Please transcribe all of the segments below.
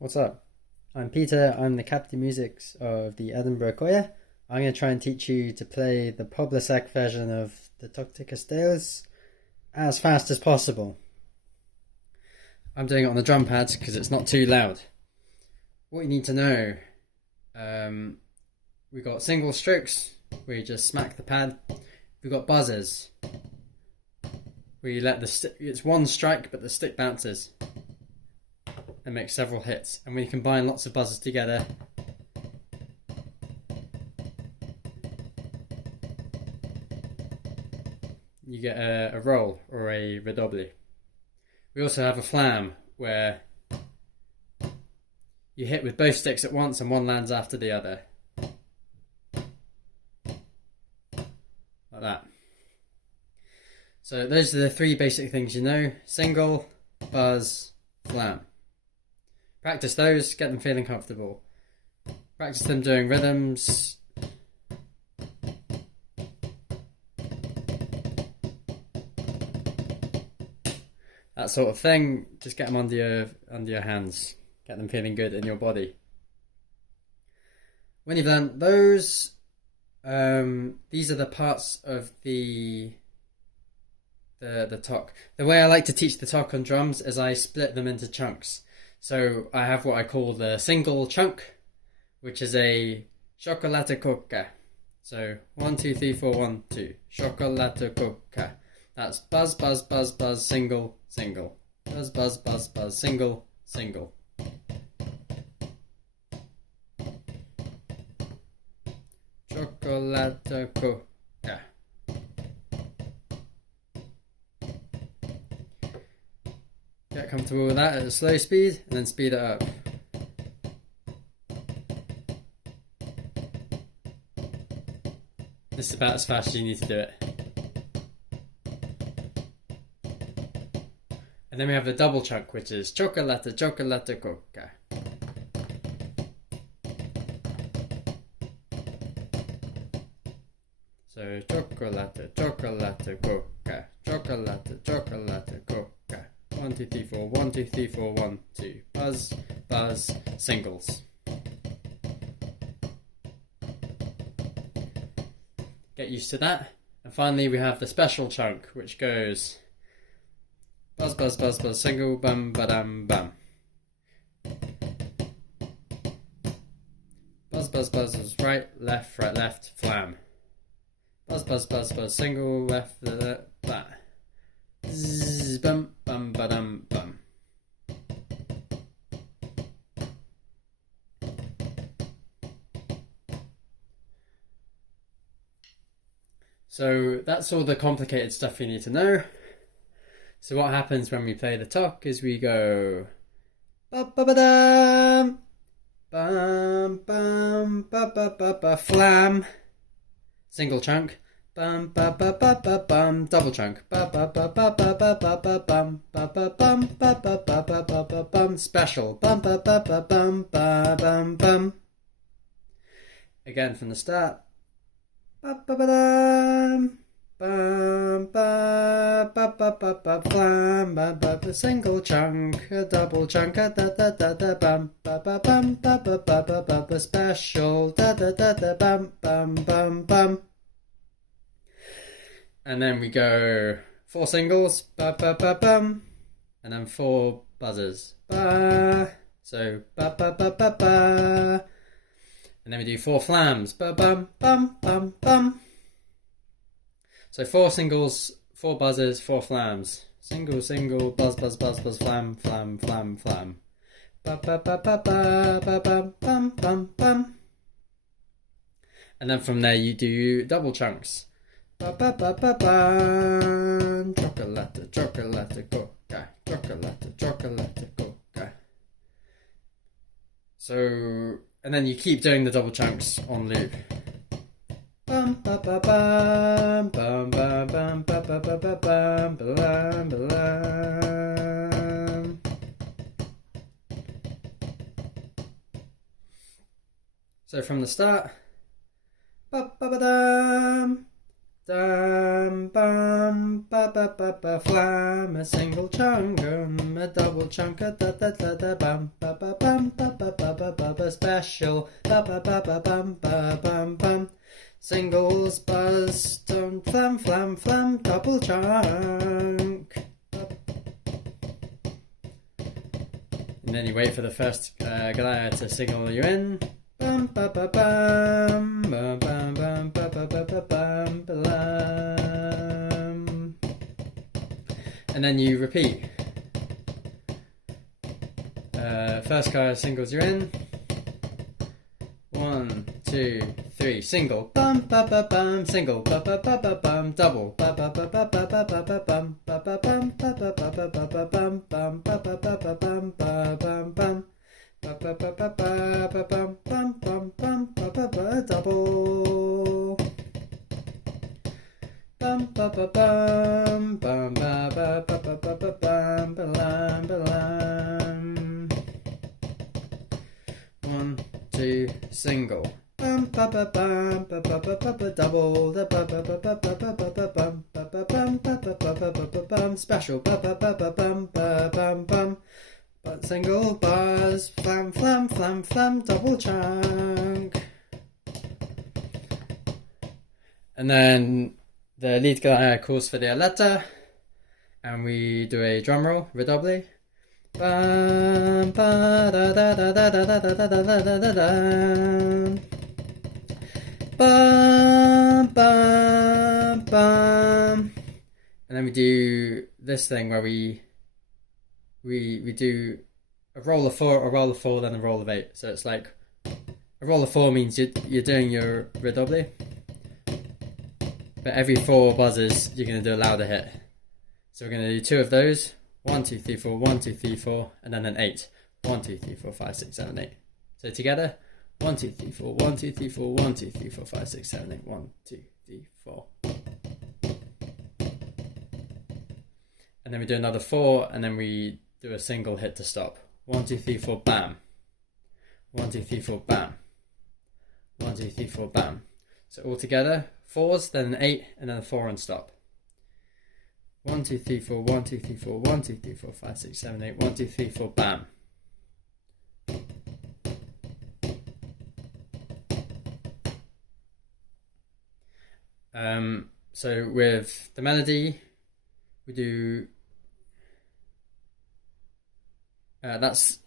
What's up? I'm Peter. I'm the captain musics of the Edinburgh Choir. I'm going to try and teach you to play the public sec version of the Toc de Castells as fast as possible. I'm doing it on the drum pads because it's not too loud. What you need to know, we've got single strokes where you just smack the pad. We've got buzzers where you let the stick, it's one strike but the stick bounces and makes several hits. And when you combine lots of buzzers together, you get a roll or a redouble. We also have a flam where you hit with both sticks at once and one lands after the other. Like that. So those are the three basic things you know: single, buzz, flam. Practice those, get them feeling comfortable. Practice them doing rhythms. That sort of thing. Just get them under your hands. Get them feeling good in your body. When you've learned those, these are the parts of the toc. The way I like to teach the toc on drums is I split them into chunks. So I have what I call the single chunk, which is a chocolate coca. So 1, 2, 3, 4, 1, 2. Chocolate coca. That's buzz, buzz, buzz, buzz, single, single. Buzz, buzz, buzz, buzz, single, single. Chocolate coca. Get comfortable with that at a slow speed and then speed it up. This is about as fast as you need to do it. And then we have the double chunk, which is chocolate, chocolate, coca. So chocolate, chocolate, coca. Chocolate, chocolate, coca. 1, 2, 3, 4, 1, 2, 3, 4, 1, 2. Buzz, buzz, singles. Get used to that. And finally we have the special chunk, which goes buzz, buzz, buzz, buzz, single, bum, ba-dum, bum. Buzz, buzz, buzz, buzz, right, left, flam. Buzz, buzz, buzz, buzz, single, left, that. Zzz, bum, bum, ba-dum, bum. So that's all the complicated stuff you need to know. So what happens when we play the toc is we go ba-ba-ba-dum, bum, bum, ba-ba-ba-ba, flam, single chunk. Bum ba ba ba ba bum, double chunk. Ba ba ba ba ba ba ba ba bum, ba ba bum ba ba ba ba ba ba bum, special. Bum ba ba ba bum ba bum bum. Again from the start. Ba ba ba dum, bum ba ba ba ba ba bum, ba ba ba, single chunk, a double chunk, a da da da da bum, ba ba bum ba ba ba ba ba ba, special, da da da da bum bum bum bum. And then we go 4 singles, ba ba ba bum, and then 4 buzzers, ba. So ba ba ba ba ba, and then we do 4 flams, ba bum bum bum bum. So 4 singles, 4 buzzers, 4 flams. Single, single, buzz, buzz, buzz, buzz, flam, flam, flam, flam. Ba ba ba ba ba ba bum bum bum bum. And then from there you do double chunks. Ba ba ba ba ba, chocolate, chocolate, coca, chocolate, chocolate, coca. So, and then you keep doing the double chunks on loop. Bum ba ba bum, bum ba bum ba ba ba ba bum, ba-lam, ba-lam. So from the start, ba ba ba dum. Dum bum ba ba ba ba flam, a single chunk, a double chunk, a da da da da bum ba ba bum ba ba ba ba ba ba special ba ba ba ba bum ba bum bum. Singles buzz, dum flam flam flam, double chunk. And then you wait for the first glider to signal you in. Bum ba ba bum bum bum bum ba ba ba ba bum ba-lam. And then you repeat. First glider singles you in. 1, 2, 3. Single bum ba ba bum. Single ba ba ba ba bum. Double ba ba ba ba ba ba ba ba bum ba ba bum ba ba ba ba ba ba bum bum ba ba ba ba bum ba bum bum. Ba ba ba ba ba ba bum bum bum bum ba ba ba double. Bum ba ba bum bum ba ba ba ba ba ba bum ba lam ba lam. 1, 2, single. Bum ba ba bum ba ba ba ba ba double. The ba ba ba ba ba ba ba ba bum ba ba bum ba ba ba ba ba ba bum special ba ba ba ba bum ba bum bum. But single buzz, flam flam flam flam, double chunk. And then the lead guy calls for the letter, and we do a drum roll, redouble. Bum ba da da da da da da da da da da da da. Bum bum bum. And then we do this thing where we do a roll of 4, a roll of 4, then a roll of 8. So it's like a roll of 4 means you're doing your redouble, but every 4 buzzes you're going to do a louder hit. So we're going to do 2 of those. 1, 2, 3, 4, 1, 2, 3, 4, and then an 8. 1, 2, 3, 4, 5, 6, 7, 8. So together, 1, 2, 3, 4, 1, 2, 3, 4, 1, 2, 3, 4, 5, 6, 7, 8. 1, 2, 3, 4. And then we do another 4, and then we do a single hit to stop. 1, 2, 3, 4, bam. 1, 2, 3, 4, bam. 1, 2, 3, 4, bam. So all together, 4s, then an 8, and then a 4 and stop. 1, 2, 3, 4, 1, 2, 3, 4, 1, 2, 3, 4, 5, 6, 7, 8. 1, 2, 3, 4, bam. So with the melody, we do.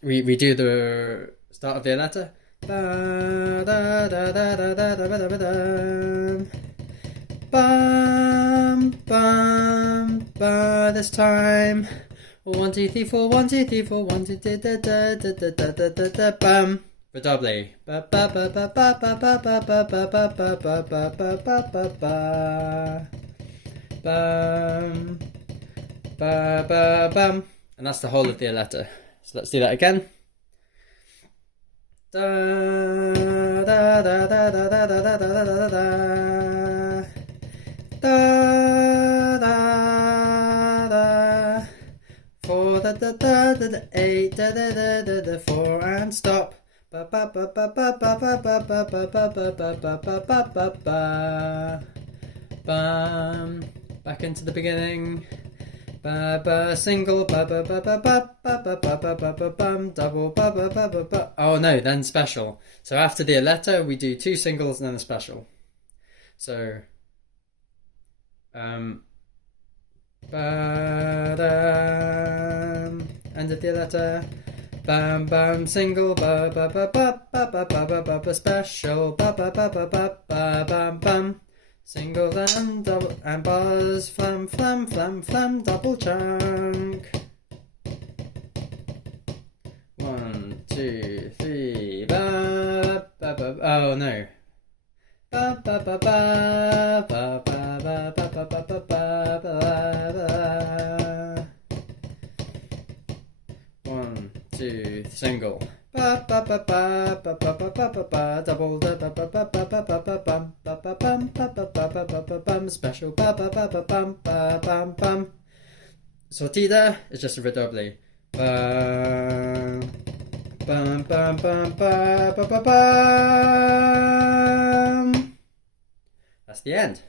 We do the start of the letter. Da, da, da, da, da, da, da, da, da, da. Bum bum ba this time. 1, 2, 3, 4, 1, 2, 3, 4, 1, 2, da da da da da da da da da bum. Redouble. Ba ba ba ba ba ba ba ba ba ba ba ba ba ba ba ba ba ba. Bum ba ba bum. And that's the whole of the letter. So let's do that again. Da da da da da da da da da da da da. Da da da. 4 da da da da da 8 da da da da da 4 and stop. Ba ba ba ba ba ba ba ba ba ba ba ba ba ba ba ba ba ba. Bum. Back into the beginning. Ba ba single ba ba ba ba ba ba ba ba ba ba ba bum double ba ba ba ba ba. Oh no, then special. So after the letter we do 2 singles and then a special. So ba-dum, end of the letter. Bam bam single ba ba ba ba ba ba ba ba ba ba special ba ba ba ba ba ba bam bam. Single and double and buzz flam flam flam flam double chunk. 1, 2, 3 ba ba ba. Oh no. Ba ba ba ba ba ba ba ba ba ba ba ba ba. 1, 2, single. Ba ba ba ba ba ba ba ba ba ba double da ba ba ba ba ba ba ba bum ba ba bum ba ba ba ba ba ba bum special ba ba ba ba bum ba bum bum. Sortida is just a redouble. Bum bum bum bum ba ba ba bum. That's the end.